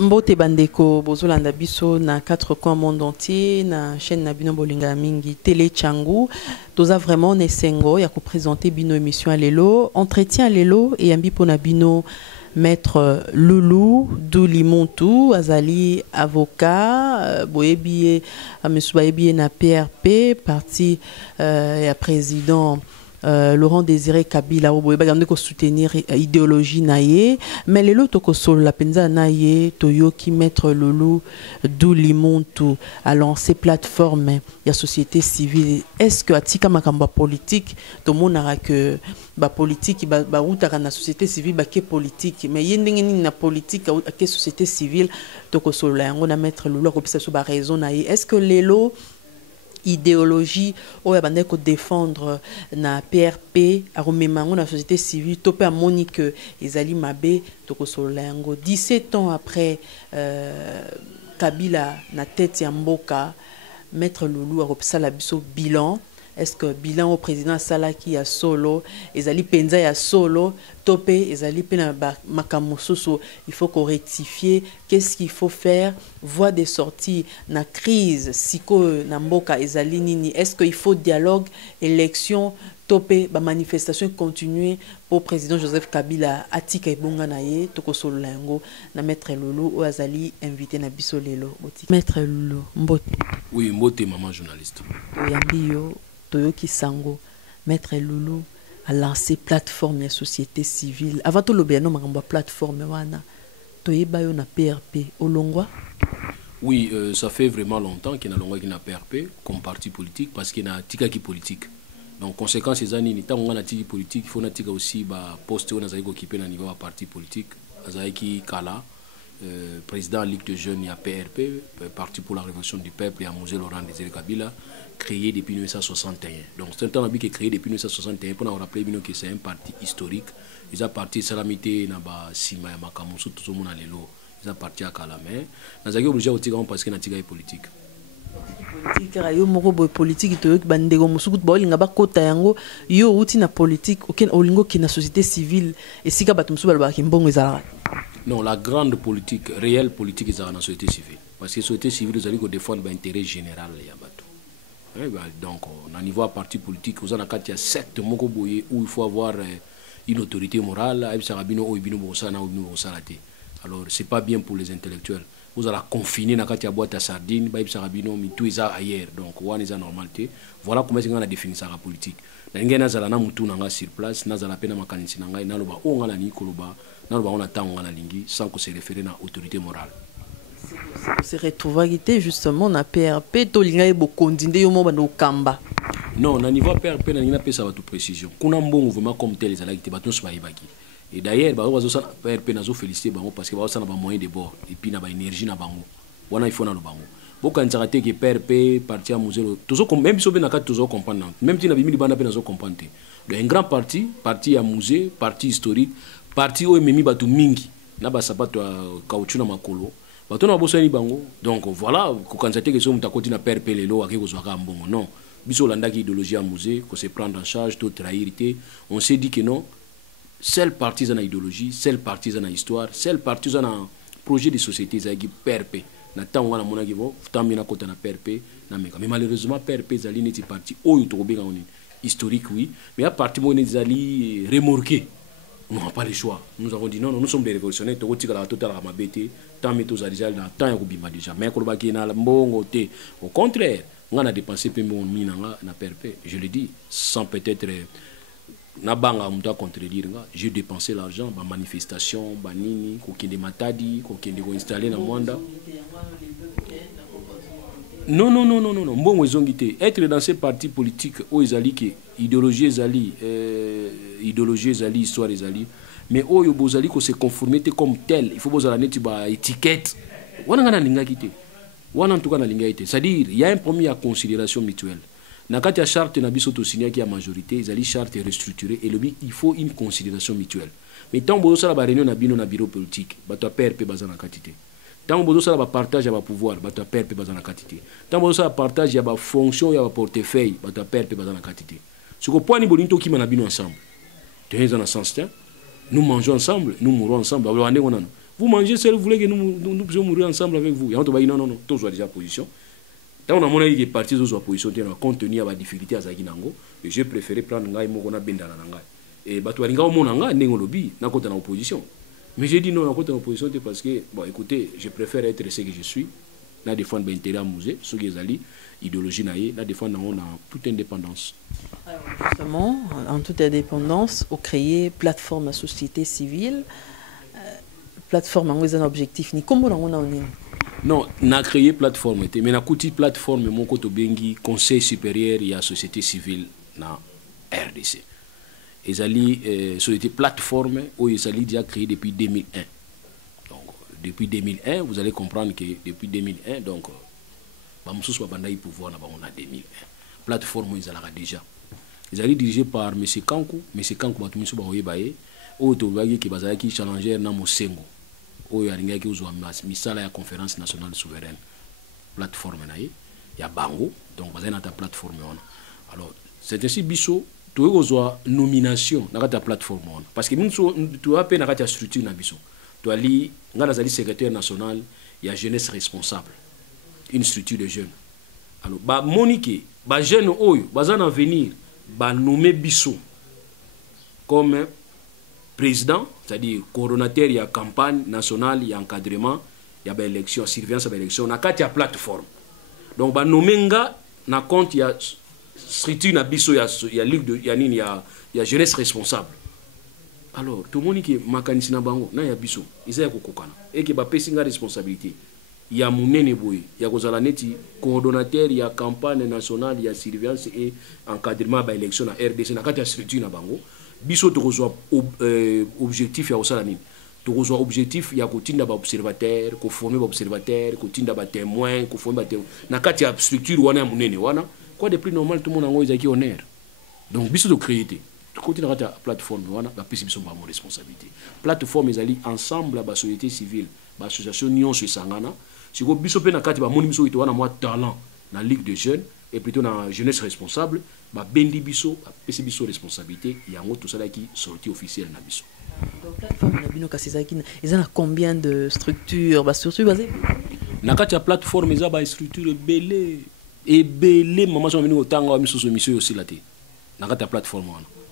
Mbote bandeko bozolanda biso na 4 coins monde entier na chaîne na bino bolinga mingi télé Tchangu toza vraiment nesengo ya ko présenter bino émission à lelo entretien à lelo et ambi pona bino maître Loulou Doulimontou azali avocat boyebi monsieur boyebi na PRP parti ya président Laurent Désiré Kabila ou boyeba ko soutenir idéologie naie mais les loto ko solo la penza naie toyo qui mettre Loulou Doulimontou a lancé plateforme ya société civile. Est-ce que atika makamba politique to monara que ba politique ba utaka na société civile ba ke politique mais yendenge ni na politique a ke société civile to ko solo yango na mettre Loulou ko pisa so ba raison naie. Est-ce que lelo idéologie ou ya bande ko défendre na PRP a rememango na société civile topé a Monique ezali mabe to ko solango 17 ans après Kabila na tête ya mboka maître Loulou a repsa la biso bilan. Est-ce que bilan au président Salaki ya solo ezali penza ya solo topé ezali pena makamososo il faut qu'on rectifie qu'est-ce qu'il faut faire voie des sorties na crise siko na mboka ezali nini est-ce qu'il faut dialogue élection topé ba manifestation continuer pour président Joseph Kabila atika ebonga na ye toko solo lango na maître Loulou o azali invité na biso lelo maître Loulou mbote oui mbote maman journaliste yambiyo Toyoki Sango, maître Loulou a lancé plateforme la société civile. Avant tout le bien, on a plateforme wana. Toyeba yo na PRP Olongwa. Oui, ça fait vraiment longtemps qu'il y a Olongwa qui na PRP comme parti politique parce qu'il y a tika qui politique. Donc conséquence ces années ni tant on a tika politique, il faut na tika aussi ba poste on a zaiko occupé na niveau parti politique. Azaiki Kala président Ligue de jeunes à PRP, Parti pour la révolution du peuple et à Moselle Laurent Désiré Kabila, créé depuis 1961. Donc c'est un qui est créé depuis 1961 pour nous rappeler que c'est un parti historique. Ils ont parti Salamité Naba Sima Makamusu tout le monde à l'élo. Ils ont parti à Kalamé. Nous avons obligé au Tigran parce que notre politique. Politique yo moko boy politique to bandego musuku bolinga ba kota yango yo uti na politique aucun olingo ki na société civile et sika batum suba ba kimbongo ezala. Non, la grande politique, réelle politique, c'est dans la société civile. Parce que la société civile, vous allez défendre l'intérêt général. Donc, on a niveau parti politique, vous avez un secte où il faut avoir une autorité morale. Alors, ce n'est pas bien pour les intellectuels. Vous allez confiner dans la boîte à sardines, tout est ailleurs. Donc, on est en normalité. Voilà comment on a défini la politique. Nous avons sur place, nous avons on attend sans qu'on se réfère à l'autorité morale. C'est retrouvé justement na PRP to linga ebo kondinde yo mo bando kamba. Non, na niveau PRP na nina pesa ba toute précision. Kuna mbongo vraiment comme tel les alaki te baton so ba yibaki. Et d'ailleurs ba wazo sa PRP nazo féliciter bango parce que ba wazo na ba moyen de bord et puis na ba énergie na bango. Wana il faut na lo bango. Boka ntsarate que PRP parti à musée tozo même so be na ka tozo comprendre. Même ti na bimi banda pe nazo comprendre. Un grand parti à musée, parti historique, parti où memi batu mingi na ba sapato caoutchouc na makolo. Bato na boso ni bango. Donc voilà, ko kanzate que so mutakoti na PRP lelo akiko zwaka mbongo. Non. Biso landa ki idéologie à musée, ko se prendre en charge tout trahirité. On s'est dit que non. Seul parti dans idéologie, seul parti dans histoire, seul parti dans projet de société zaki PRP. Na tango na mona kivo, tambi na kota na PRP na meka. Mais malheureusement PRP zali neti parti oyo to benga oni historique oui, mais à partir mon zali remorqué. On n'a pas le choix. Nous avons dit non, nous sommes des révolutionnaires. Tout le monde total à ma bête. Tant mais tous déjà dans temps et déjà. Mais quand on va na bon au contraire, on a dépensé peu mon minanga na PRP. Je le dis sans peut-être na banga muta contredire nga. J'ai dépensé l'argent ba manifestation, ba nini, ko kende matadi, ko kende ko installer na Mwanda. Non. Bon, être dans ces partis politiques où ils allaient que idéologie ezali, histoire ezali, mais où ils allaient que se conformer comme tel, il faut que vous ayez une étiquette. On a un linga quitté. On a en tout cas un linga quitté. C'est-à-dire, il y a un premier à considération mutuelle. Dans la charte nabisoto signé qui a majorité, ils allaient charte restructurée et le but il faut une considération mutuelle. Mais tant que vous avez réunion na bureau politique, bah tu as PRP bazana quantité. Tant que vous avez partage à pouvoir, bah tu as PRP bazana quantité. Tant que vous avez partage à fonction, à portefeuille, bah tu as PRP bazana quantité. Ce que point ni bolinto qui m'en ensemble. Tu es dans un sens, nous mangeons ensemble, nous mourons ensemble. vous mangez seul, vous voulez que nous puissions mourir ensemble avec vous. Et on te dit non, tous ont déjà position. Tant on a mon avis qui est parti de sa position, compte tenu de la difficulté à Zaginango, j'ai préféré prendre Ngai Mokona Bendana Ngai. Et Batouaringa au Monanga, Nengo Lobby, n'a pas en opposition. Mais j'ai dit non, n'a pas en opposition parce que, bon, écoutez, je préfère être ce que je suis, n'a défendre l'intérêt à musée, ce qui est allé, idéologie naïe, n'a défendre on a toute indépendance. Alors, justement, en toute indépendance, on crée plateforme à société civile, plateforme en un objectif, ni comment on a un. Non, on a créé plateforme, mais on a créé plateforme, mon côté bengi, conseil supérieur, il y a société civile na RDC. Ils allaient société plateforme où ils allaient déjà créé depuis 2001. Donc depuis 2001, vous allez comprendre que depuis 2001, donc Bamsous Babandai pouvoir on a 2001. Plateforme ils allaient déjà. Ils allaient dirigés par M. Kankou, Batumisu Baoyebaye, où Tobagi qui basait qui challenger na Mosengo. Où il y a des gens qui ont misala la conférence nationale souveraine. Plateforme naïe, il y a Bango, donc basé dans ta plateforme. Alors c'est ainsi Bissot. Tu as une nomination dans ta plateforme. Parce que tu as une structure dans Bissot. Tu as le secrétaire national, il y a jeunesse responsable. Une structure de jeunes. Alors, Monique, les jeunes, ils vont venir nommer Bissot comme président, c'est-à-dire coordonnateur, il y a campagne nationale, il y a encadrement, il y a élection, surveillance de l'élection. Il y a plateforme. Donc, ils nommer dans compte, il y a structure na biso il y a ligue de il y a jeunesse responsable. Alors tout le monde qui makanisi na bango na ya biso isa ya kokokana et que ba pesinga responsabilité il y a munene boy il y a kozala neti coordonnateur il y a campagne nationale il y a surveillance et encadrement ba élection na RDC na kati ya structure na bango biso to kozwa objectif ya osala nini to kozwa objectif ya kotinda ba observateur ko former ba observateur kotinda ba témoin ko former ba témoin na kati ya structure wana ya munene wana. Quoi de plus normal, tout le monde a été honneur. Donc, bisous de créer. Tout côté de la plateforme, on a la responsabilité. Plateforme, ils allaient ensemble, la société civile, l'association Nyon sur Sangana. Si vous bisous pe na kati ba moni biso ito wana moi talent na ligue de jeunes et plutôt na jeunesse responsable, ba bendi biso, pesi biso responsabilité, il y a tout ça qui sortie officielle na biso. Donc plateforme na bino kasizaki, ils ont combien de structures, ba structure basée na kati ya plateforme ils ont ba structure belé. Et belé maman sont venus au tango mission aussi là na ta plateforme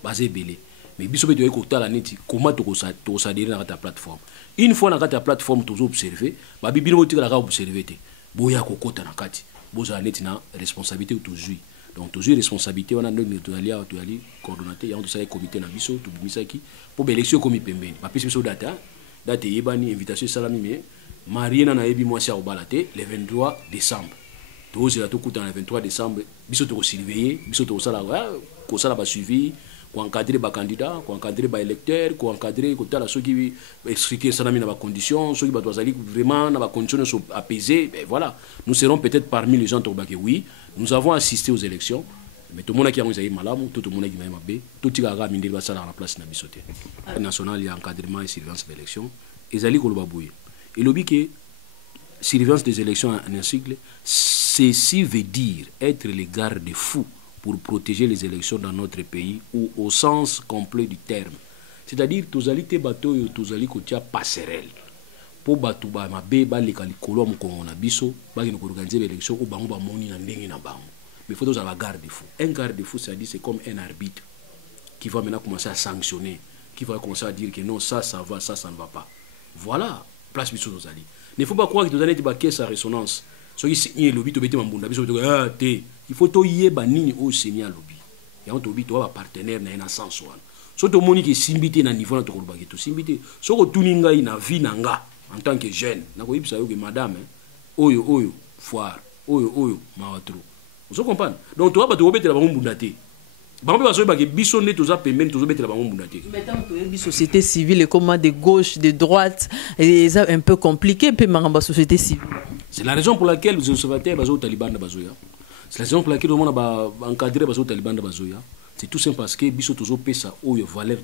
basé belé mais biso beto eko tala neti comment to s'adhérer na ta plateforme une fois na ta plateforme to observer ba bibino botika la observer te boya kokota na kati boza neti na responsabilité to jouir donc to jouir responsabilité on a donc to ali coordonnateur ya on to ça comité na biso to bimisaki pour élection comme pembeni ba pesi biso date yebani invitation salami mais mariena na yebi moi sia obalate le 23 décembre. Tous les tout le 23 décembre, biso to surveiller, biso to sala ko sala ba suivi, ko encadrer ba candidat, ko encadrer ba électeur, ko encadrer ko tala ceux qui expliquer ça na ba conditions, ceux qui ba doit aller vraiment na ba conditions sont apaisées, ben voilà. Nous serons peut-être parmi les gens qui oui, nous avons assisté aux élections, mais tout le monde qui a eu malamu, tout le monde qui a eu tout qui a ramené ba sala na place na bisoté. National il y a encadrement et surveillance des élections, et zali ko lo babouye. Et lobby que surveillance des élections en un cycle, ceci veut dire être les garde-fous pour protéger les élections dans notre pays ou au sens complet du terme. C'est-à-dire tous les bateaux et tous les côtiers passerelles pour bateau ba mabe ba les calicolom qu'on a biso ba qui nous organiser l'élection ou bango ba moni na ndenge na bango. Mais faut tous avoir garde-fou. Un garde-fou c'est-à-dire c'est comme un arbitre qui va maintenant commencer à sanctionner, qui va commencer à dire que non ça va, ça ne va pas. Voilà, place biso aux alliés. Il ne faut pas croire que tu as des caisses à résonance. Ce qui est lobby, tu il faut que tu aies banni au Seigneur lobby. Il y a un lobby, tu as un partenaire dans un sens. Si tu as un simbité dans le niveau de ton lobby, tu simbité. Si tu as une vie en tant que jeune, tu as madame, oyo, foire, oyo, maatro. Vous comprenez? Donc tu as mettre la banque bundate. Maintenant, la société civile est comme de gauche, de droite, et c'est un peu compliqué, la société civile. C'est la raison pour laquelle les observateurs sont au Taliban. C'est la raison pour laquelle on a encadré les Taliban. C'est tout simple parce que les gens ont des valeurs.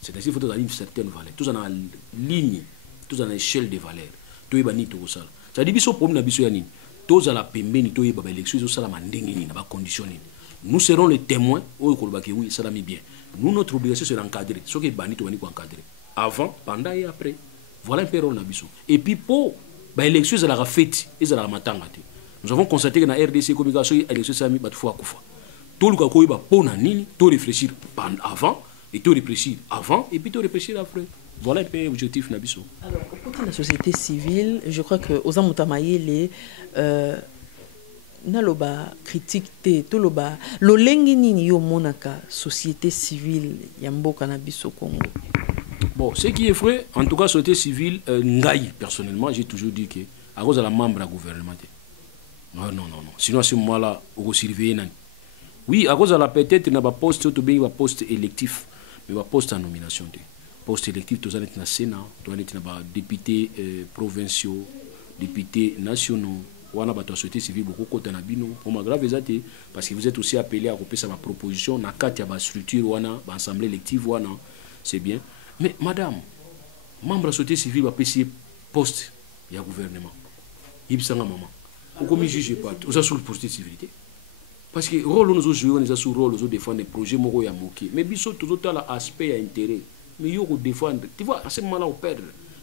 C'est-à-dire qu'il faut avoir une certaine valeur. Tous ont une ligne, tous ont une échelle de valeurs. Tout est banni tout ça. C'est-à-dire que les gens ont tous à la pembeni, tous ont l'élection, tous ont des conditions. Nous serons les témoins. Oui, ça l'a mis bien. Nous, notre obligation, c'est d'encadrer. Ce qui est banni, tu vas encadrer. Avant, pendant et après. Voilà un peu rôle nabiso. Et puis pour l'élection ils la fête, ils la matanga. Nous avons constaté que dans RDC communication l'élection ça mis batfou akufa. Tout le cas ba pona nini, tout réfléchir avant et tout réfléchir avant et puis tout réfléchir après. Voilà un peu l'objectif nabiso. Alors au côté de la société civile, je crois que aux amutamaye les naloba critique te toloba lolengi nini yo monaka société civile ya mboka na biso Congo. Bon, ce qui est vrai, en tout cas société civile ngai personnellement, j'ai toujours dit que à cause de la membre du gouvernement. Non. Sinon à ce moment-là, on va surveiller nani. Oui, à cause de la peut-être n'a pas poste to bien poste électif, mais va poste en nomination de. Poste électif tous années dans Sénat, tous années dans députés provinciaux, députés nationaux. On a la société civile beaucoup côté na bino pour ma grave exacte parce que vous êtes aussi appelé à repérer ma proposition na carte ya ba structure wana ba assemblée élective wana c'est bien mais madame membre de la société civile va payer poste ya gouvernement ibsanga maman pourquoi me juger pas aux sur le poste de civilité parce que rôle nous jouer on est sur rôle nous défendre des projets moko ya moki mais biso tout à l'aspect à intérêt mais yo ko défendre tu vois à ce moment là on perd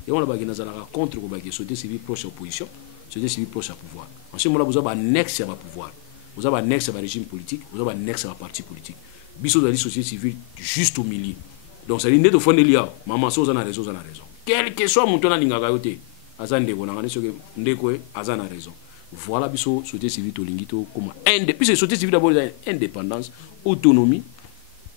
et on la bagina za la contre ko bagé société civile proche opposition. Société civile proche à pouvoir. En ce moment-là, vous avez un annexe à pouvoir. Vous avez un annexe à régime politique, vous avez un annexe à parti politique. Biso de la société civile juste au milieu. Donc, ça dit, net au fond de l'IA, maman, ça, on a raison, Quel que soit mon ton à l'ingagayote, Azan de Bonangane, Ndekwe, Azan a raison. Voilà, biso, société civile, au lingito, comme puis c'est société civile d'abord, indépendance, autonomie.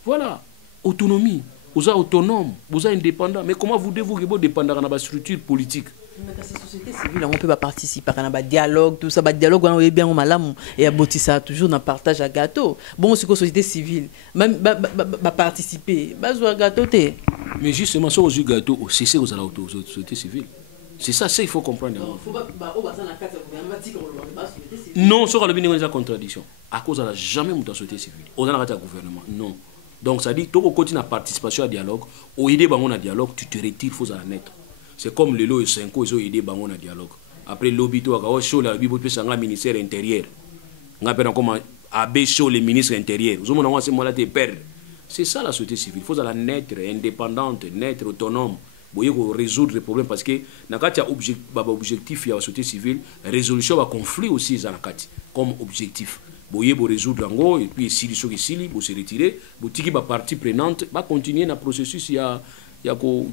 Voilà, autonomie. Vous êtes autonome, vous êtes indépendant. Mais comment vous devez vous dépendre de la structure politique? Mais dans la société civile, on peut pas participer à un dialogue, tout ça, dialogue, on est bien au malam et aboutir ça toujours dans partage à gâteau. Bon, c'est quoi société civile, même participer, un gâteau. Mais justement, ça aussi gâteau, c'est ça aux société civile. C'est ça, il faut comprendre. Non, ça on a une contradiction. À cause de la jamais la société civile, on a un gouvernement. Non. Donc ça dit, tu continues à participation à dialogue, au idée à dialogue, tu te retires, faut à la net. C'est comme le lot et 5 ans, ils ont aidé Bango à dialogue. Après lobby, tu as show la Bible, tu as un ministère intérieur. On appelle comme AB show le ministre intérieur. C'est ça la société civile. Il faut être indépendante, être autonome. Pour résoudre les problèmes parce que dans le objectif de la société civile, la résolution du conflit aussi comme objectif. Pour résoudre l'ango et puis si les gens se retirer, pour que la partie prenante va continuer dans le processus il y a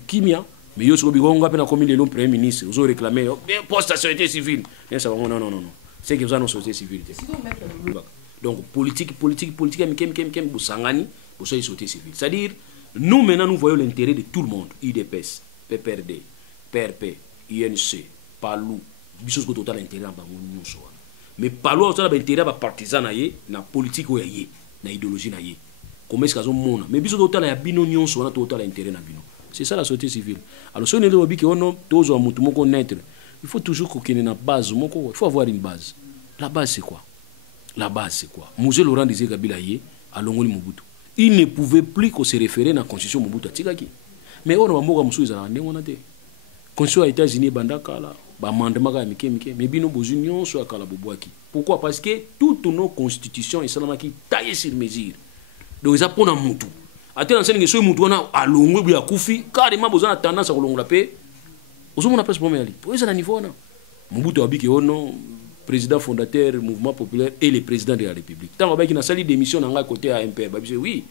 kimia. Mais yo sobi gonga pena comme le premier ministre, vous réclamé poste à société civile. Non. C'est que vous avez une société civile. Donc politique vous sangani pour ça société civile. C'est-à-dire nous maintenant nous voyons l'intérêt de tout le monde, IDPS, PPRD, PRP, INC, PALU, biso ko total intérêt ba nous so. Mais PALU aussi a intérêt ba partisan na politique o yé, na idéologie na yé. Comment est-ce qu'ils ont mona? Mais biso total ya bino nyonso na total intérêt na bino. C'est ça la société civile. Alors, si on est dans le il faut toujours qu'il y ait une base. Il faut avoir une base. La base, c'est quoi? Mouzé Laurent disait Kabila à Longoli Mobutu. Il ne pouvait plus qu'on se référer à la constitution Mobutu. Mais on a un peu de constitution aux États-Unis, mais bino bozunion soit à la Boboaki. Pourquoi? Parce que toutes nos constitutions sont taillées sur mesure. Donc, ils apprennent à Moutou. Ate na sengi so mutu wana alongwe bu ya kufi carrément besoin tendance à kolongola pe ozomona presse pomeli pour ça na niveau na Mobutu abiki ono président fondateur mouvement populaire et le président de la République tant ba ki na sali démission na nga côté à MPR ba bi oui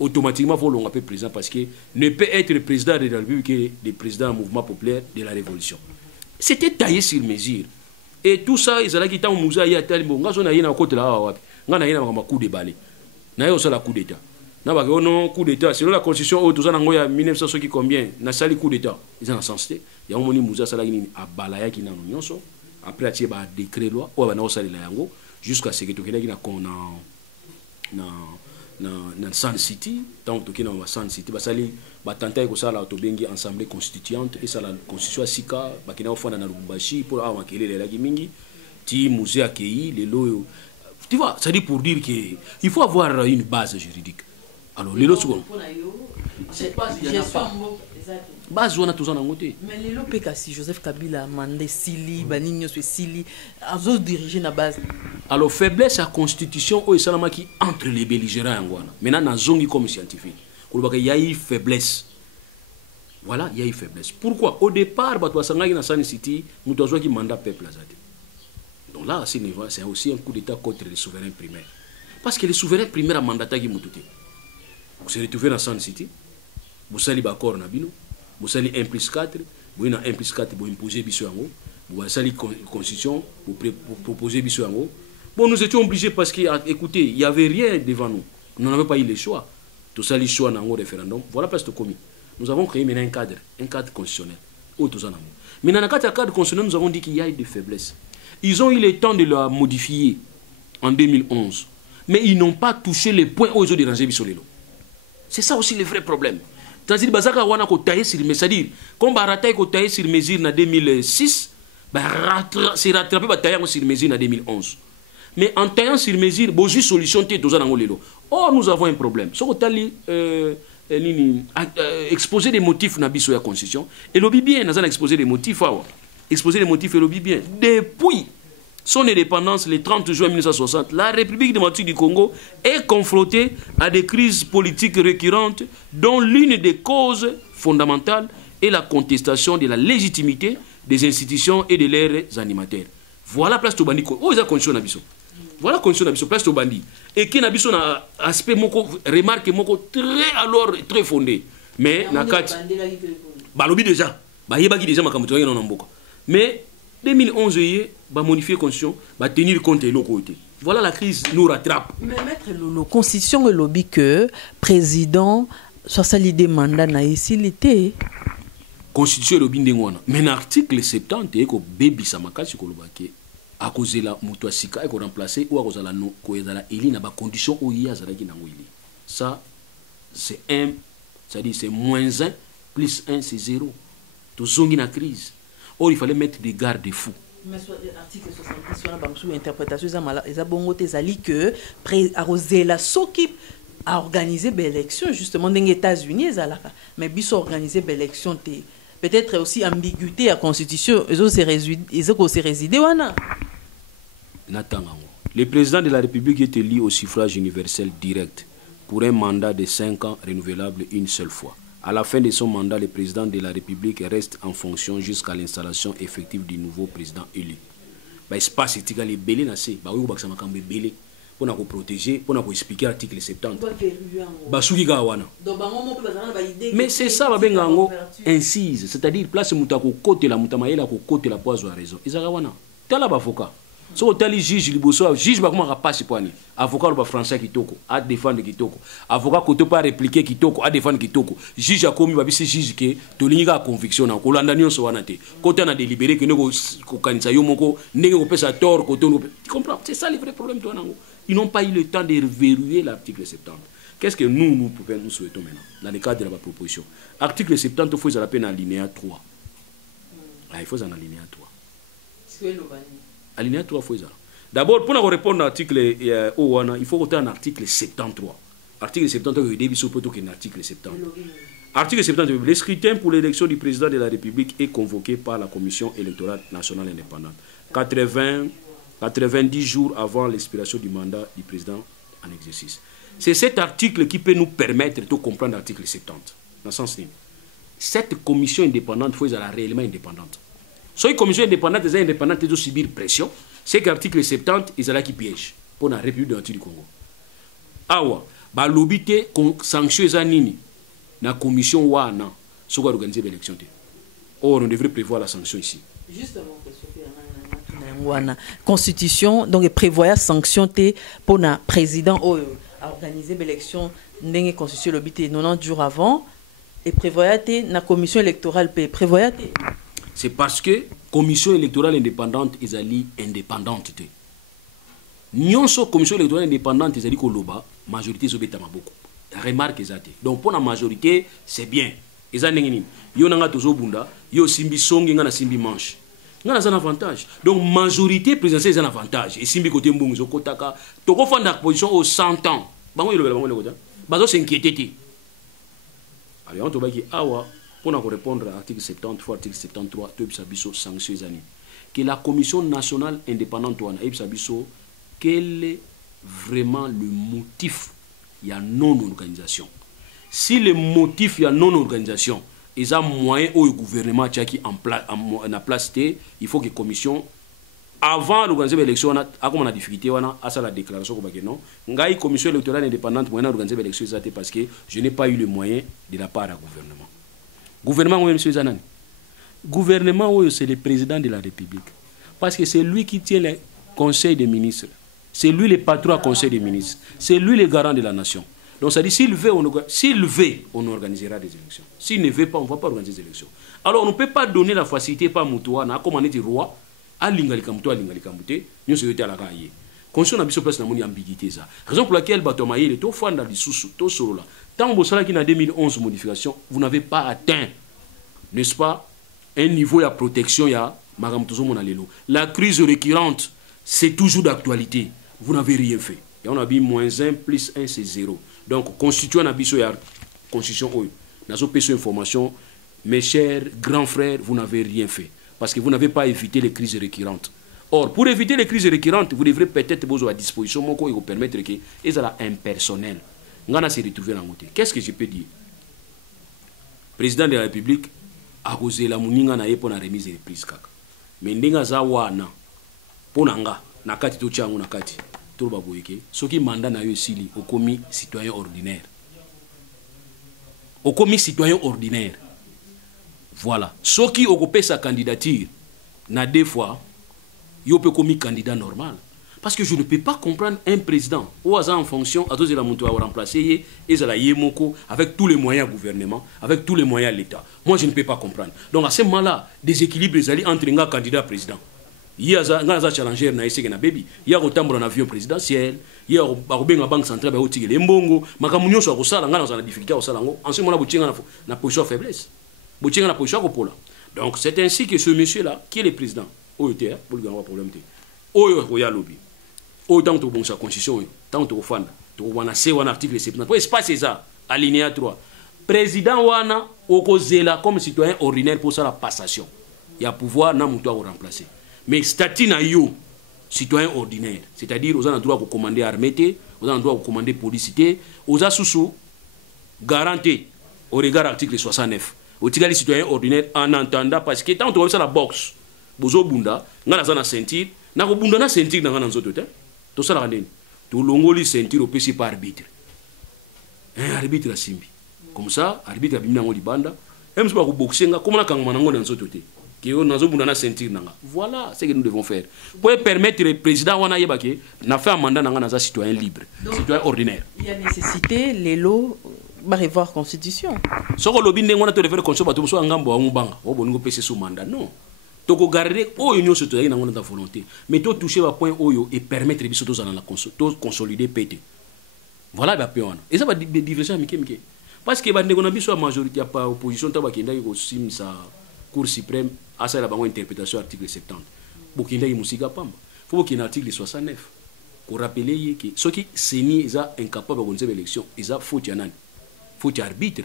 automatiquement faut longa pe président parce que ne peut être le président de la République que le président mouvement populaire de la révolution. C'était taillé sur mesure et tout ça ils allaient qui tant muza ya tellement ngazo na yena côté là wapi ngana yena ma coup de balai na yo ça la coup d'état. Non, coup d'état. Selon la constitution, au 1900 qui combien, na sali coup d'état. Ils ont sensé. Il y a un moment où ça a balaya qui n'a pas de après, il y a un décret loi, ou il y a jusqu'à ce que tu aies dans Sun City, tant que tu es dans Sun City, il y a tenté que ça a été assemblée constituante, et ça la constitution Sika, il y a un fonds dans Lubumbashi pour avoir les Lagimingi, qui musée accueilli, les lots. Tu vois, ça dit pour dire qu'il faut avoir une base juridique. Alors, les lots base on a tous en angoté. Mais les lots si Joseph Kabila mandé Sili, Banigno Sili, à diriger la base. Alors, faiblesse à la constitution, ou est qui entre les belligérants. Maintenant, dans zongi comme scientifique. Il y a une faiblesse. Voilà, il y a une faiblesse. Pourquoi? Au départ, Batouasanga Sun City, nous avons qui mandat peuple. Donc là, c'est aussi un coup d'État contre les souverains primaires. Parce que les souverains primaires ont mandaté qui moutouté. Vous se retrouvez dans Sun City, vous allez d'accord Nabino, vous allez 1 plus 4, vous avez 1 plus 4, vous imposez Bissou Yango, vous allez constitution, vous proposez Bissou Yango. Bon, nous étions obligés parce que, écoutez, il n'y avait rien devant nous. Nous n'avons pas eu le choix. Tout ça, les choix dans le référendum. Voilà parce que commis. Nous avons créé maintenant un cadre constitutionnel. Mais dans le cadre constitutionnel, nous avons dit qu'il y a eu des faiblesses. Ils ont eu le temps de la modifier en 2011. Mais ils n'ont pas touché les points où ils ont dérangé Bissolelo. C'est ça aussi le vrai problème. C'est-à-dire c'est-à-dire, comme Barata est taillé sur mesure en 2006, c'est rattrapé sur mesure en 2011. Mais en taillant sur mesure, il y a une solution. Or, nous avons un problème. Si on exposer des motifs dans la Constitution, et le bien, nous avons exposé des motifs. Exposer des motifs, et le bien. Depuis son indépendance, le 30 juin 1960, la République démocratique du Congo est confrontée à des crises politiques récurrentes, dont l'une des causes fondamentales est la contestation de la légitimité des institutions et de leurs animateurs. Voilà place to bandi. Oh, ils ont condition nabiso. Voilà condition nabiso place to bandi. Et qui nabiso na aspect moko remarque moko très fondé. Mais na kat balobi déjà. Ba yebaki déjà makamuto ngena na mboka. Mais 2011 ba modifier constitution, ba tenir compte de l'autre côté. Voilà la crise nous rattrape. Mais maître Lolo, constitution le lobby que président soit sali des mandats na ici l'été. Constitution le bindengwana. Mais l'article 70 est que baby samakasi kolobake à cause la mutuasika est remplacé ou à cause la no koezala eli na ba condition o ya zalaki na ngwili. Ça c'est un, c'est-à-dire c'est -1 plus 1 c'est 0. Tout zongi na crise. Or il fallait mettre des garde-fous. Mais l'article 70 sur la banque interprétation ils a bongo tezali que arrosé la soki a organisé l'élection justement dans les États-Unis mais biso organisé l'élection peut-être aussi ambiguïté à constitution ils ont se résidé wana. Le président de la République est élu au suffrage universel direct pour un mandat de 5 ans renouvelable une seule fois. À la fin de son mandat, le président de la République reste en fonction jusqu'à l'installation effective du nouveau président élu. L'espace est égal belé nasi, belé pour nous protéger, pour nous expliquer l'article 70. Mais c'est ça babengango incise, c'est-à-dire place mutako côté la mutamaela ko côté la poison à raison. Izagawana. Tala bavoka. So tali juge liboso juge ba comment passe poani. Avocat le français kitoko a défendre kitoko. Avocat koto pas répliquer kitoko a défendre kitoko. Juge a commis ba bisi juge ke to linga conviction na ko landa nyonso wana te. Kote na délibéré que neko ko kanisa yo moko ndenge ko pesa tort koto no. Tu comprends? C'est ça le vrai problème toi nango. Ils n'ont pas eu le temps de verrouiller l'article 70. Qu'est-ce que nous souhaitons maintenant dans le cadre de la proposition? Article 70 il faut à la peine alinéa 3. Ah, il faut en alinéa 3. Alinéa 3 faut ça. D'abord, pour nous répondre à l'article il faut voter un article 73. Article 73, il début plutôt qu'un article 70. Article 70, le scrutin pour l'élection du président de la République est convoqué par la Commission électorale nationale indépendante. 90 jours avant l'expiration du mandat du président en exercice. C'est cet article qui peut nous permettre de comprendre l'article 70. Dans ce sens, cette commission indépendante faut être réellement indépendante. Si une commission indépendante est indépendante et doit subir pression, c'est que l'article 70 est là qui piège pour la République du Congo. Awa, ba lobité sanction zanini na commission wana soit organiser l'élection. Or on devrait prévoir la sanction ici. Justement, constitution donc prévoit sanction pour le président organiser l'élection ndenge constitution le bité 90 jours avant et prévoit la commission électorale prévoit. C'est parce que la commission électorale indépendante est indépendante. Nyonso commission électorale indépendante est koloba majorité zobetama beaucoup. Remarque ezate. Donc pour la majorité c'est bien. Ezane ngini. Yo nanga tozobunda, yo simbi songi ngana simbi manche. Ngana un avantage. Donc majorité présidentielle est un avantage. Et simbi côté mbongo zokotaka, toko fanda position au 100 ans. Bango yelo bango le kota. Bazo s'inquiéter. Alors on to baki awa pour nous répondre à l'article 70 fois article 73 to biso sanctions ani. Que la commission nationale indépendante wana biso quel est vraiment le motif il y a non organisation. Si le motif il y a non organisation ils ont moyen au gouvernement qui en place, il faut que la commission, avant d'organiser l'élection, on a difficulté, on a la déclaration que non, la commission électorale indépendante pour organiser l'élection parce que je n'ai pas eu le moyen de la part du gouvernement. Gouvernement, oui, M. Zanan. Gouvernement, oui, c'est le président de la République. Parce que c'est lui qui tient le conseil des ministres. C'est lui le patron du conseil des ministres. C'est lui le garant de la nation. Donc ça dit, s'il veut, on organisera des élections. S'il ne veut pas, on ne va pas organiser des élections. Alors on ne peut pas donner la facilité par Moutouana, comme on est roi, à l'Ingalikamuto, à l'Ingalikamuté, nous sommes à la cahier. Conscient a place dans une ambiguïté. Raison pour laquelle Batomaï est au fond dans les sous, tout solo là. Tant que vous avez 2011 modification, vous n'avez pas atteint, n'est-ce pas, un niveau de protection. La crise récurrente, c'est toujours d'actualité. Vous n'avez rien fait. Et on a dit -1 plus 1, c'est 0. Donc, constituant la constitution, nous avons besoin d'informations. Mes chers grands frères, vous n'avez rien fait. Parce que vous n'avez pas évité les crises récurrentes. Or, pour éviter les crises récurrentes, vous devrez peut-être vous à disposition et vous permettre que les gens impersonnels. Ngana se retrouver en côté. Qu'est-ce que je peux dire? Président de la République a causé la muninga na pour la remise de prise kaka. Mais ndenga za wana ponanga nakati to changu nakati. To ba boyeke. Soki mandat na yo sili au commis citoyen ordinaire. Au commis citoyen ordinaire. Voilà. Soki occupé sa candidature na deux fois yo peut commis candidat normal. Parce que je ne peux pas comprendre un président au hasard en fonction à tous les gens remplacer avec tous les moyens gouvernement, avec tous les moyens de l'État. Moi, je ne peux pas comprendre. Donc, à ce moment-là, des équilibres entre un candidat président. Il y a un challenger il y a un avion présidentiel, il y a une banque centrale, il y a un bongo, il y a une difficulté. En ce moment-là, il y a une position de faiblesse. Il y a une position de problème. Donc, c'est ainsi que ce monsieur-là, qui est le président, pour le problème, il y a lobby. Autant que sa constitution, tant que fan, tu as un article 70. Pour espace ça, alinéa 3. Président wana okozela comme citoyen ordinaire pour ça la passation. Il y a pouvoir na muto à remplacer. Mais statut na yo citoyen ordinaire, c'est-à-dire aux gens droit de commander armée, aux gens droit de commander policité, aux sous garanti au regard de l'article 69. Au titre des citoyens ordinaires en entendant parce que tant que ça la boxe, bozo bunda, ngana za na ceinture, na ko bunda na ceinture na ngana nzoto te. Tout ça, tout l'ongoli sentir au PC par arbitre. Un arbitre a simbi. Comme ça, arbitre a bien ngoli banda. Même si vous boxez, comment la kangmana ngoli dans sototé. Qui on a besoin de sentir nanga. Voilà ce que nous devons faire. Pour permettre le président wana yebake na faire un mandat nanga na citoyen libre, citoyen ordinaire. Il y a nécessité les lots va revoir constitution. Ce que lobby ndengona to refaire constitution bato so ngambo wa ngubanga. O boningo PC sous mandat. Non. Donc, garder l'union citoyenne dans notre volonté. Mais tout toucher au point oyo et permettre de consolider PT. Voilà la péon. Et ça va diverger à parce que on a besoin de la majorité à pas opposition tant qu'il y a une Cour suprême à ça la banque interprétation article 70. Pour qu'il y ait une musique pamba. Faut qu'il y ait un article 69. Pour rappeler que ceux qui sont incapables d'organiser l'élection, ils ont faute yanan. Faute arbitre.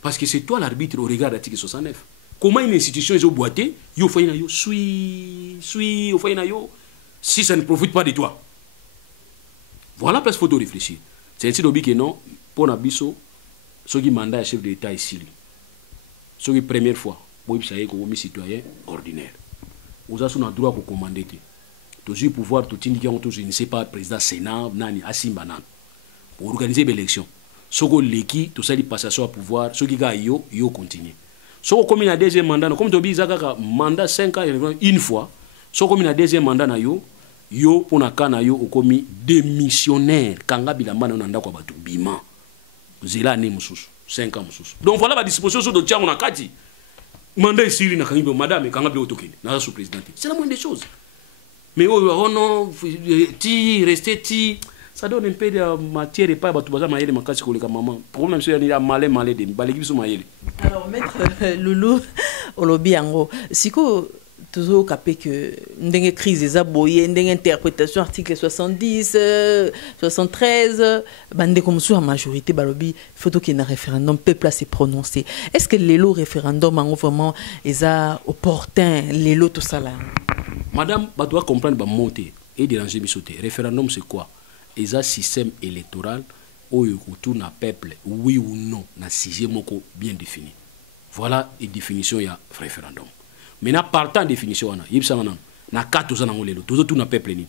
Parce que c'est toi l'arbitre au regard de l'article 69. Comment une institution est boitée, yo fait na yo suis, fait na yo si ça ne profite pas de toi. Voilà parce qu'il faut réfléchir. C'est ainsi que non pour nabiso ceux qui mandat chef de l'État ici. Ceux qui première fois, moi ça y est comme citoyen ordinaire. Vous avez un droit pour commander. Toujours pouvoir tout indiquer je ne sais pas président Sénat nani asimba nan pour organiser l'élection. Ceux qui l'équipe tout ça dit passation à pouvoir, ceux qui gagnent yo continuer. Si on a un deuxième mandat, comme tu dis, mandat 5 ans, une fois, si on a un deuxième mandat, yo pour na kana yo okomi démissionnaire kanga bilamba na ndako kwa batu bima zela ne mususu 5 ans mususu. Donc voilà la disposition sur de tiango na kati. Mandat ici na kangibo madame kanga bi otokeni na sous président. C'est la moindre des choses. Mais oh non, rester ça donne un peu de matière et pas batu baza mayele makasi koleka maman. Problème c'est ya malé de baleki biso mayele. Alors maître Loulou olobi yango siko toujours capé que ndenge crise eza boye ndenge interprétation article 70 73 bande comme sur la majorité balobi faut qu'il y ait un référendum peuple se prononcer. Est-ce que les lots référendum en vraiment eza opportun les lots tout ça là? Madame ba doit comprendre ba monter et déranger bisoté. Référendum c'est quoi? Et un système électoral où il retourne à peuple, oui ou non, na sujet moko bien défini. Voilà une définition il y a référendum. Maintenant partant définition wana yebsanga na quatre za nango lelo tozo tout na peuple ni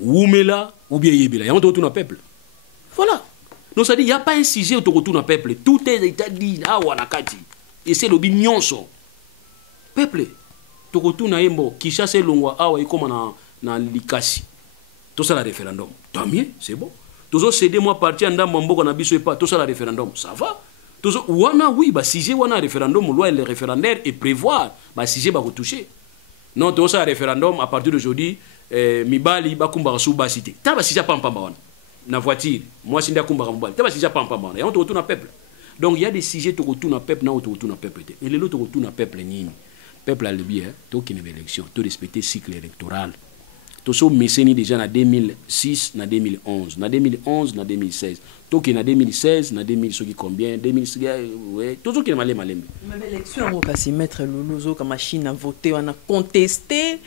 oumela ou bien yebela yango tout na peuple. Voilà. Donc ça dit il y a pas un sujet autour tout na peuple, tout est état dit ah wana kati et c'est l'opinion so peuple tout na yembo qui chasse longwa awa ikoma na likasi. Tout ça la référendum. Tant mieux, c'est bon. Tozo cédé moi parti en dame mboka na biso et pas tout ça la référendum. Ça va. Tozo wana oui ba sujet wana référendum loi le référendaire et prévoir ba sujet ba retoucher. Non tout ça référendum à partir d'aujourd'hui mibali ba kumba sou ba cité. Ta ba sujet pam wana. Na voiture, moi si nda kumba mobali. Ta ba sujet pam wana. Et on te na peuple. Donc il y a des sujets to retourne na peuple na to retourne na peuple. Et les autres retourne na peuple nini. Peuple a le bien, to qui une élection, to respecter cycle électoral. Tout ça, mécénie déjà en 2006, en 2011, en 2011, en 2016. Tout qui en 2016, en 2000, ce qui combien, 2016, ouais, tout ça qui est malé. Mais l'élection, on va s'y mettre le comme machine à voter, on a contesté.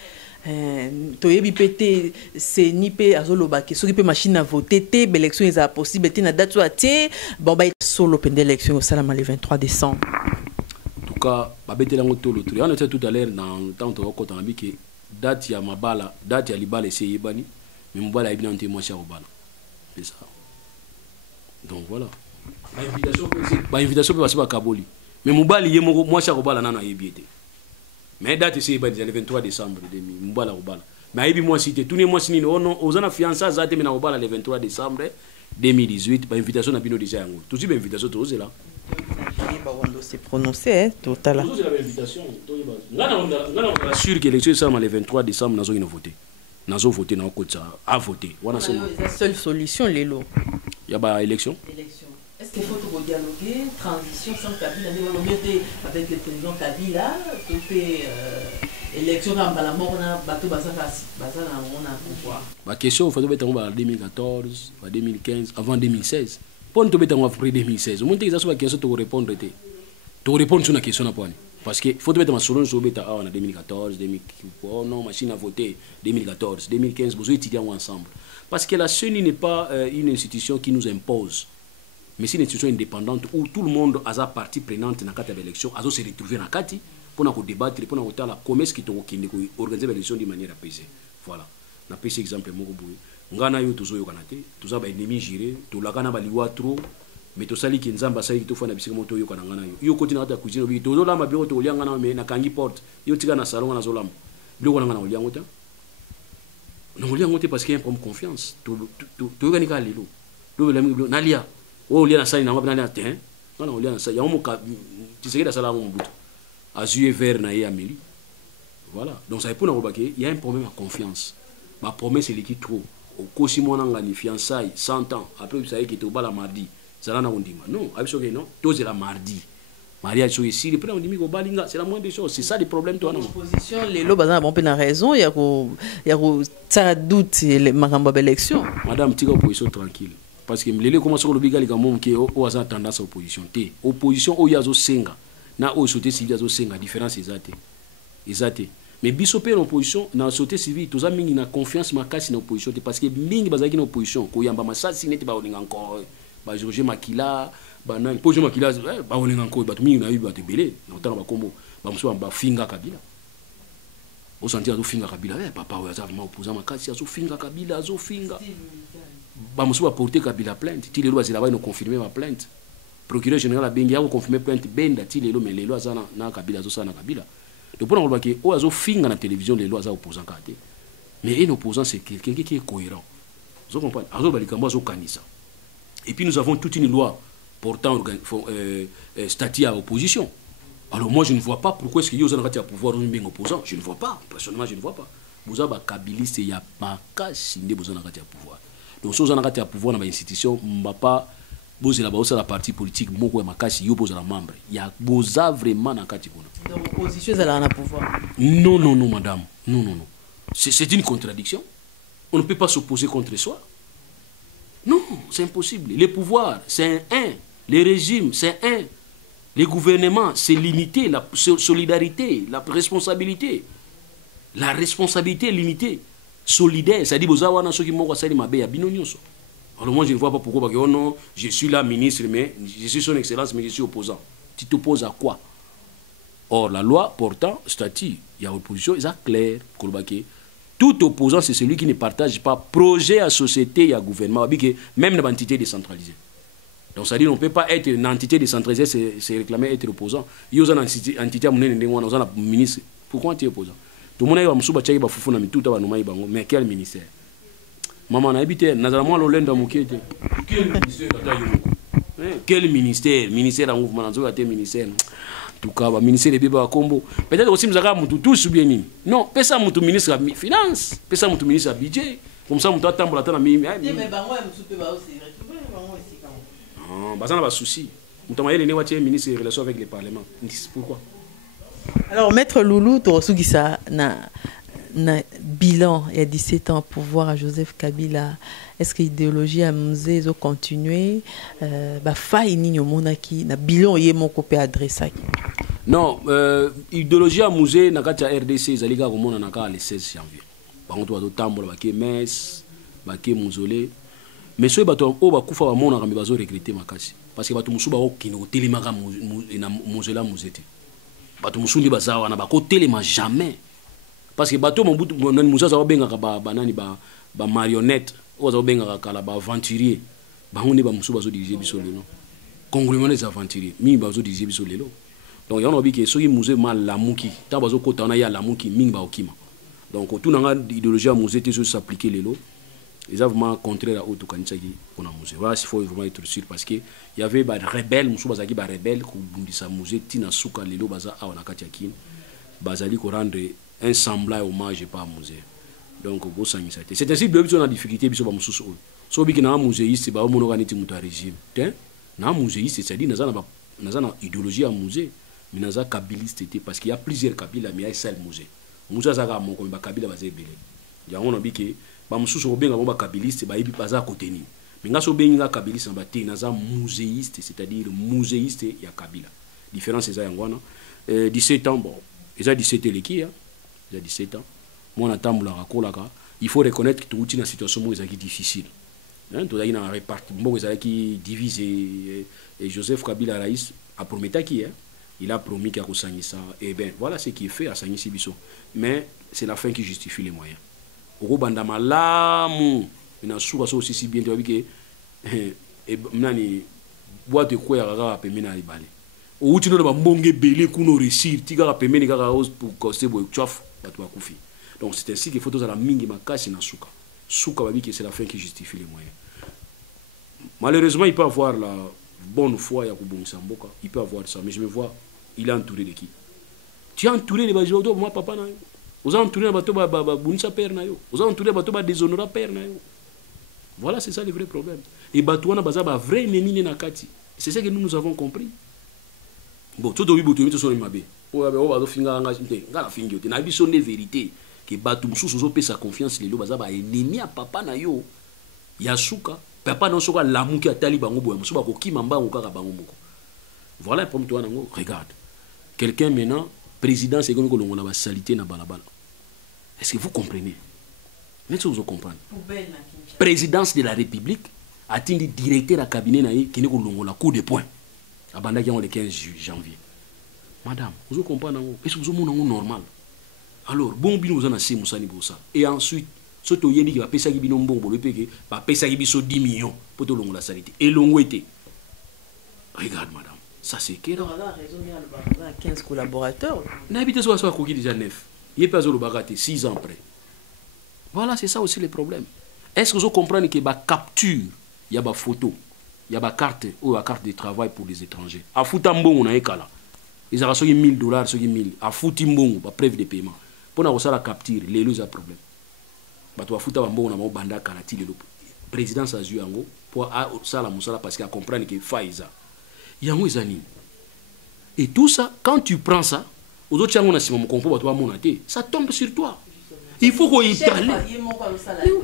Toyebi pété, c'est ni pe azolobaki, ce qui peut machine à voter, l'élection est possible, na date soit bon bah solo pendant l'élection au Salam le 23 décembre. En tout cas, babete lango tolo tout. On était tout à l'heure dans le temps où on a dit que date ya mabala date ya libala c'est yebani mais mobala ibina nte moi cher obala c'est ça. Donc voilà ba invitation peut passer par kaboli mais mobali yemo moi cher obala nana yebiete mais date c'est yebani le 23 décembre demi mobala obala mais ibi moi cité tout ne moi sini ono ozana fiança zate mais na obala le 23 décembre 2018 ba invitation na bino déjà yango tout si ba invitation to zela on s'est prononcé total. Je suis sûr que l'élection est le 23 décembre, nous avons voté. Nous avons voté, nous avons voté. C'est la seule solution, Lélo. Il y a une élection. Est-ce qu'il faut dialoguer, transition sans Kabila, avec le président Kabila, tout fait élection dans la mort, on a bateau pouvoir. La question, il faut être en 2014, 2015, avant 2016. Pour nous mettre en après 2016, on monte ça question to répondre sur la question parce que faut mettre en solo sur beta en 2014, 2015 non machine à voter 2014, 2015 vous étudiez ensemble parce que la CENI n'est pas une institution qui nous impose mais c'est une institution indépendante où tout le monde a sa partie prenante dans cette élection a se retrouver dans kati pour nous débattre pour nous la comment est-ce qu'ils organiser l'élection de manière apaisée. Voilà na pese exemple moko boye ngana yo tozoyo kanate toza ba ennemi giré to la kana baliwa trop mais to sali ki nzamba sali to fana bisika moto yo kana ngana yo koti na kata cuisine bi to zo lama biro to lianga na me na kangi porte yo tika na salon na zo lama biro kana ngana lianga ta no lianga te parce qu'il y a un problème confiance to gani ka lelo do la mi na lia o lia na sali na ngaba na te ngana lia na sali ya mo ka tiseke da sala mo mbuto azue vert na ye ameli. Voilà donc ça pour na robake il y a un problème de confiance. Ma promesse est l'équipe trop. Au cosi mon angani fiançailles 100 ans après vous savez que tu bala mardi ça là na ondima non abiso que non tous la mardi mariage sur ici le prend ondimi ko balinga c'est la moindre des choses c'est ça le problème toi non opposition les lo bazana bon pe na raison il y a ça doute les makambo élection madame tika opposition tranquille parce que lele commence ko lobiga li kamom ke o asa tendance opposition té opposition o yazo senga na o société civile yazo senga différence ezate mais biso pe l'opposition na société civile tous mingi na confiance makasi na opposition parce que mingi bazaki na opposition ko yamba masasi neti ba olinga encore ba Georges Makila ba nan Georges Makila ba olinga encore ba mingi na yu ba tebele na otanga ba kombo ba muso ba finga Kabila o sentir azo finga Kabila papa o yaza vraiment opposant makasi azo finga Kabila azo finga ba muso ba porter Kabila plainte ti lelo bazela ba no confirmer ma plainte procureur général a bengi a confirmer plainte benda ti lelo mais lelo azana na Kabila azo sana Kabila. Donc pour nous dire, on a fait dans la télévision les lois opposants mais un opposant c'est quelqu'un qui est cohérent. Vous comprenez? Et puis nous avons toute une loi portant statut à opposition. Alors moi je ne vois pas pourquoi est-ce qu'il y a un pouvoir bien opposant. Je ne vois pas. Personnellement je ne vois pas. Vous avez Kabila c'est y a pas qu'à signer besoin d'un pouvoir. Donc si vous avez un pouvoir dans l'institution, on ne va pas boze la baosa la parti politique moko ya makasi yo boza la membre ya boza vraiment na kati kuna donc opposition ça la pouvoir non madame non c'est une contradiction on ne peut pas s'opposer contre soi non c'est impossible les pouvoirs c'est un les régimes c'est un les gouvernements c'est limité la solidarité la responsabilité est limitée solidaire ça dit boza wana soki moko sali mabe ya bino nyonso. Alors moi je ne vois pas pourquoi parce que oh non, je suis là ministre mais je suis son excellence mais je suis opposant. Tu t'opposes à quoi? Or, la loi portant statut, il y a opposition, c'est clair. Tout opposant, c'est celui qui ne partage pas projet à société et à gouvernement, même dans l'entité décentralisée. Donc, ça dit, on ne peut pas être une entité décentralisée, c'est réclamer être opposant. Il y a une entité ministre. Pourquoi tu es opposant? Tout le monde a mais quel ministère? Maman, on a habité, quel ministère? Ministère en mouvement, ministère. En tout cas, le ministère des Bébés à Combo. Peut-être aussi, nous avons tous bien. Non, peut-être ça, mon ministre des Finances, peut-être ça, mon ministre du Budget. Comme ça, on a attendre la mais non, bah ça n'a pas de souci. Nous avons le ministre des Relations avec le Parlement. Pourquoi? Alors, Maître Loulou, tu as ça na bilan il y a 17 ans pour voir à Joseph Kabila. Est-ce que l'idéologie a musée a continué? Faille ni monaki na bilan y est mon copé adressé. Non, idéologie a musée na kati RDC zaliga komona na ka le 16 janvier. Par contre, to tambola ba ke mes, ba ke muzolé. Mais ceux bato o ba kufa ba mona ka bazo regretter makasi parce que bato musuba o kino telemaka na muzela muzete. Bato musundi bazawa na ba ko telema jamais. Parce que bato mon musa za benga ka ba nani ba marionnette o za benga ka la ba aventurier. Ba ngoni ba musuba zo diriger biso lelo. Congolais les aventuriers, mi ba zo diriger biso lelo. Donc il y a un obi que soki musée mal la muki, ta bazo ko tana ya la muki ming ba okima. Donc tout nanga idéologie à musée te s'appliquer lelo. Ils ont vraiment contraire à auto kanitsaki on a musée. Voilà, il faut vraiment être sûr parce que il y avait des rebelles, musuba zaki ba rebelle ko bundisa musée tina suka lelo baza a na kati yakine. Bazali ko rendre un semblant hommage pas musée. Donc bo sangisa. C'est ainsi que on a difficulté biso ba mususu. So bi na muséiste ba mono kaniti muta régime. Hein? Na muséiste c'est-à-dire na idéologie à musée. Mais naza kabiliste parce qu'il y a plusieurs kabila mais il y a seul musée. Musée zaka mon comme ba kabila bazé belé. Ya on a bi que ba mususu ko benga ba kabiliste ba ibi baza côté ni. Mais ngaso benga kabiliste ba te naza muséiste c'est-à-dire muséiste ya kabila. Différence c'est ça ngwana 17 ans bon. Ils ont 17 les hein. Ils ont 17 ans. Moi on attend la rakolaka, il faut reconnaître que tout une situation où est difficile. Hein, tout dans réparti bon qui divisé et Joseph Kabila Raïs a promis qui hein. Il a promis qu'il y a ça. Et bien, voilà ce qui est fait à Sani Sibiso. Mais c'est la fin qui justifie les moyens. Au bandama l'amour, il y a souvent aussi si bien que et nani boîte de quoi à pemena libale. Au tu n'as pas mongé belé kuno réussir, tigara pemeni gara os pour coster boy chof, batwa kufi. Donc c'est ainsi que photos à la mingi makasi na suka. Suka babi que c'est la fin qui justifie les moyens. Malheureusement, il peut avoir la bonne foi, il peut avoir ça, mais je me vois, il est entouré de qui? Tu es entouré de Bajodo, moi papa, vous êtes entouré de Batoba Bunsa Père, vous êtes entouré de Batoba Déshonora Père. Voilà, c'est ça le vrai problème. Et Batouana Bazaba, vrai ennemi Nakati. C'est ça que nous avons compris. Bon, tout le monde est sur le mabé. On va finir en abyssal de vérité. Que Batou Moussou sa confiance, les Bazaba ennemi à papa Nayo. Yasuka. Papa non soka l'amour qui a tali bango boya musuba ko kimamba ngo kaka bango moko. Voilà un problème toi nango regarde. Quelqu'un maintenant président c'est comme ko longo na ba salité na balabala. Est-ce que vous comprenez? Mais vous comprenez. Présidence de la République atteint directeur à cabinet na qui ne ko longo la coup de poing. Abanda qui on le 15 janvier. Madame, vous comprenez nango? Est-ce que vous monez normal? Alors bon bino vous en a sé musani bosa. Et ensuite surtout il y a des gens qui ont besoin de 10 millions pour tout le monde la saleté. Et l'on était. Regarde, madame. Ça, c'est qu'il y a 15 collaborateurs. N'habitez pas sur la déjà 9. Il n'y a pas de 6 ans après. Voilà, c'est ça aussi le problème. Est-ce que vous comprenez qu'il y a des captures, il y a des photos, il y a des cartes ou des cartes de travail pour les étrangers? À Foutambo, on a un cas là. Ils ont reçu $1000, ceux qui 1000. À Foutimbo, pas preuve de paiement. Pour avoir la capture, les lois ont problème. Bato afuta bambo na banda kanati le président sa yango pour ça la musala parce qu'il comprend que Faiza yango ezani et tout ça quand tu prends ça aux autres chango na sima mo kompo bato ba monate ça tombe sur toi. Il faut qu'on étale.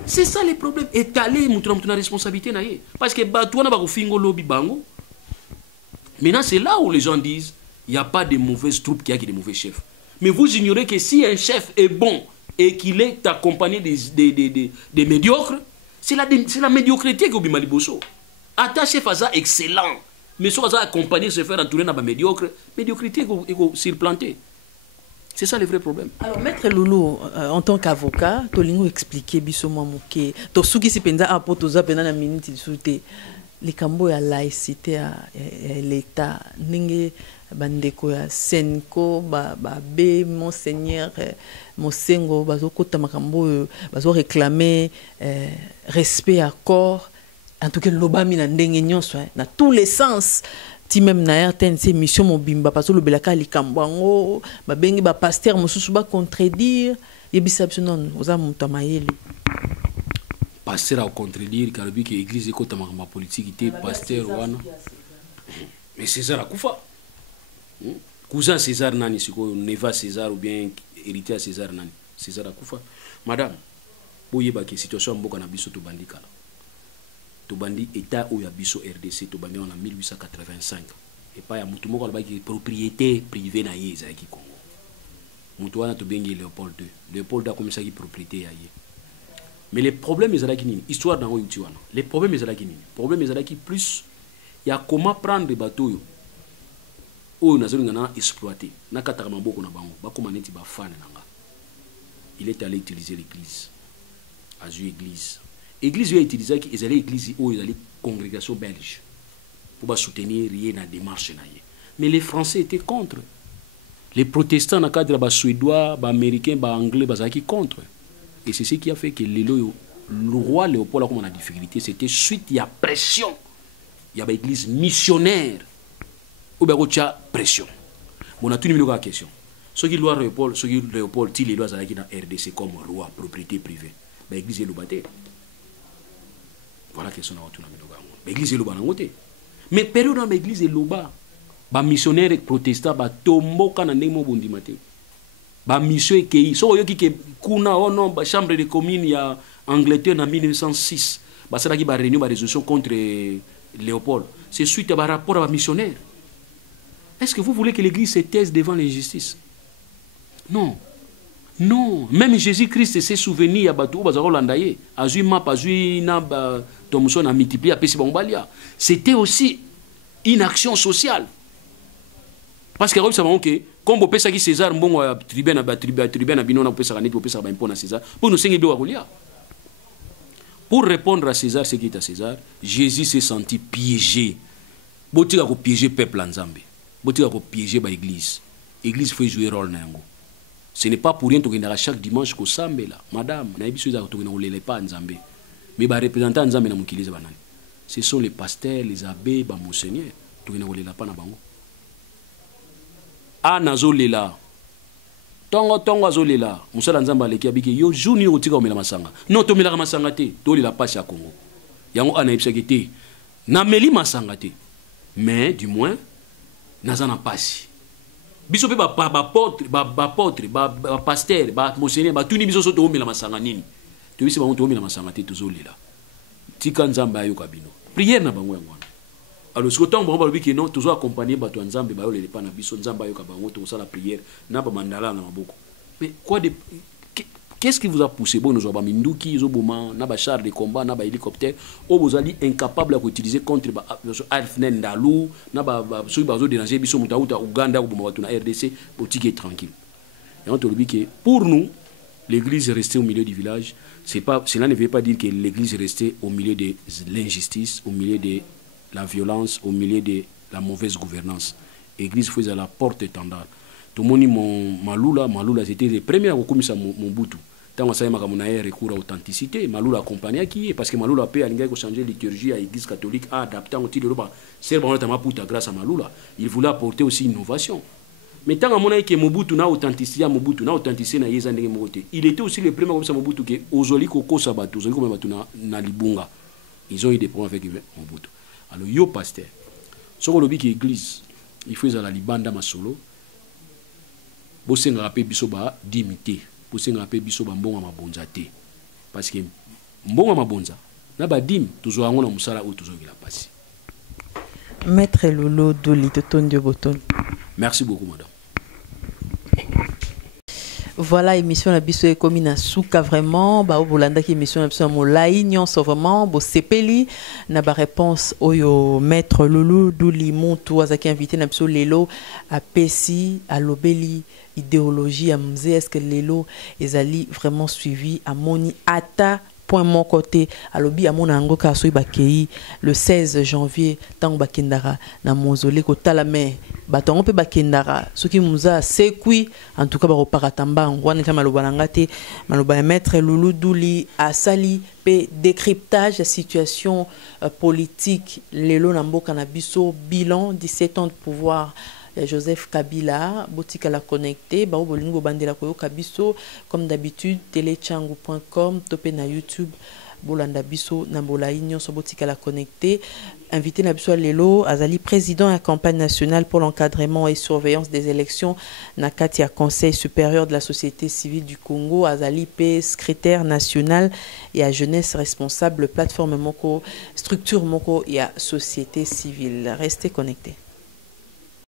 C'est ça le problème, étaler mutra responsabilité na ye parce que bato na ba ko fingo lobby bango. Maintenant c'est là où les gens disent il y a pas de mauvaises troupes qui a des mauvais chefs. Mais vous ignorez que si un chef est bon et qu'il est accompagné des médiocres, c'est la médiocrité que vous avez. Attaché Faza excellent, mais soit accompagner se faire entourer dans la médiocrité et surplanter. C'est ça le vrai problème. Alors, Maître Loulou, en tant qu'avocat, tu as expliqué, Bissoma Mouké, tu as souki si penza à potoza pendant la minute de souté. Les cambo ya laïcité à l'État, n'engé bandeko ya Senko, be Monseigneur, Mosengo, bazo kota makambo, bazo réclamer respect à corps, en tout cas l'obami na ndenge nyonso, na tous les sens. Ti même na RTNC mission mobimba parce que le belaka likambango ba bengi ba pasteur mosusu ba contredire yebisa biso non oza mutu mayele pasteur a contredire car bi que église ekota ma politique té pasteur wana mais César akufa cousin César nani siko neva César ou bien héritier César nani César akufa madame boyeba que situation mboka na biso to bandika Tobandi état ou yabiso RDC Tobandi en 1885 et pas ya mutu moko la qui propriété privée na yeza ki Congo mutu wana to bengi Léopold II Léopold a commencé qui propriété ya ye mais les problèmes ezala ki nini histoire dans yuti wana les problèmes ezala ki nini problème ezala ki plus ya comment prendre bateau yo o nazolinga na exploiter na kataka maboko na bango ba koma neti ba fan nanga il est allé utiliser l'église azu église Église a utilisé qui est l'église où il y a les congrégations belges pour soutenir rien dans la démarche. Mais les Français étaient contre. Les protestants, dans le cadre des Suédois, des Américains, des Anglais, ils étaient contre. Et c'est ce qui a fait que le roi Léopold, comme on a difficulté, c'était suite il y a pression. Il y a une église missionnaire. Ou bien il y a pression. On a tout numéro de la question. Ce qui est le Léopold, il est dans la RDC comme roi, propriété privée. L'église est le bâtiment. Voilà la question. L'église est le bas. Mais période dans l'église est le bas. Les missionnaires protestants, les tombeaux, les missions qui sont la chambre de commune en Angleterre en 1906. C'est là qu'il y a une résolution contre Léopold. C'est suite à un rapport à la missionnaire. Est-ce que vous voulez que l'église se taise devant l'injustice? Non. Non, même Jésus-Christ s'est souvenu à Batou, Bazarolandaye, à Zuma, à Zuina, Thomson a multiplié à Pessibambalia. C'était aussi une action sociale. Parce que nous savons que, comme vous pensez que César, bon, tribune à Binona, vous pensez que César, pour nous signer de Waroulia. Pour répondre à César, ce qui est à César, Jésus s'est senti piégé. Boti a piégé le peuple en Zambie. Boti a piégé l'église. L'église fait jouer rôle. Ce n'est pas pour rien que chaque dimanche que Sambe là, madame, mais les représentants de Zambé, ce sont les pasteurs, les abbés, les monseigneurs, qui ne sont pas. Ah, nazolela. Tongo azolela. Musala nzamba leki abiki yo juni otika omela masanga. Non to mela masanga te, to la passe à Congo. Yango ana ipsakete. Na meli masanga te. Mais du moins nazana passe. Biso pe ba apôtre, ba pasteur, ba monseigneur, ba tuni biso so to omela masanga nini. To bisi ba to omela masanga te tozolela. Tika nzamba yo kabino. Prière na bango yango. Alors, ce que tu as dit, non, toujours accompagné par ton Nzambe, bah les pas na biso Nzamba yo kabango, to ça la prière, na ba mandala na maboko. Mais quoi de qu'est-ce qui vous a poussé bon nous avons minduki zo boma na ba char de combat na ba hélicoptère ou vous allez incapable d'utiliser contre ba Alfnen Ndalu na ba so ba zo déranger biso mutauta Uganda ou boma na RDC pour ticket tranquille. Et on te dit que pour nous l'église est restée au milieu du village, cela ne veut pas dire que l'église est restée au milieu de l'injustice, au milieu de la violence, au milieu de la mauvaise gouvernance. L'église faisait la porte étendard. Tout le monde Malula, c'était le premier à recommencer Mobutu. Tant que ça y a recours à l'authenticité, Malula accompagnait qui parce que Malula a changé la liturgie à l'église catholique, a adapté un petit peu. C'est grâce à Malula. Il voulait apporter aussi l'innovation. Mais tant que Mobutu n'a authenticité, il était aussi le premier à Mobutu qui Ozoli Koko Sabato, Ozoli Koko na Libunga. Ils ont eu des problèmes avec Mobutu. Alors, yo pasteur, ce qu'on dit que l'église, il faut la libanda masolo, bosenga rapé bisoba d'imiter, bosenga rapé bisoba mbonga mabonza te, parce que mbonga mabonza, na ba dim toujours angona musala ou toujours la passe. Maître Lolo Doli de Tondio Boton. Merci beaucoup madame. Voilà, émission la biso e komi na suka vraiment ba bolanda ki émission na biso molai nyonso vraiment bo sepeli na ba réponse oyo maître Loulou Douli Muntu azaki invité na biso lelo a pesi a lobeli idéologie à mze est-ce que lelo ezali vraiment suivi à moni ata point mon côté alobi à mon ango ka so bakei le 16 janvier tant bakendara na mausolée ko talame batongo pe bakendara soki muza sekui en tout cas ba reparatamba ngwana ta maloba ngate maloba maître Loulou Douli a sali pe décryptage de situation politique lelo na mboka na biso bilan 17 ans de pouvoir Joseph Kabila, boutique à la connecter, bao bolingo bandela koyo kabiso, comme d'habitude, telechangu.com, topé na YouTube, bolanda biso, nambola ignon, so boutique à la connecter, invité Nabiso Lelo, Azali, président de la campagne nationale pour l'encadrement et surveillance des élections, Nakatia, Conseil supérieur de la société civile du Congo, Azali, P, secrétaire national et à jeunesse responsable, plateforme Moko, structure Moko et à société civile. Restez connectés.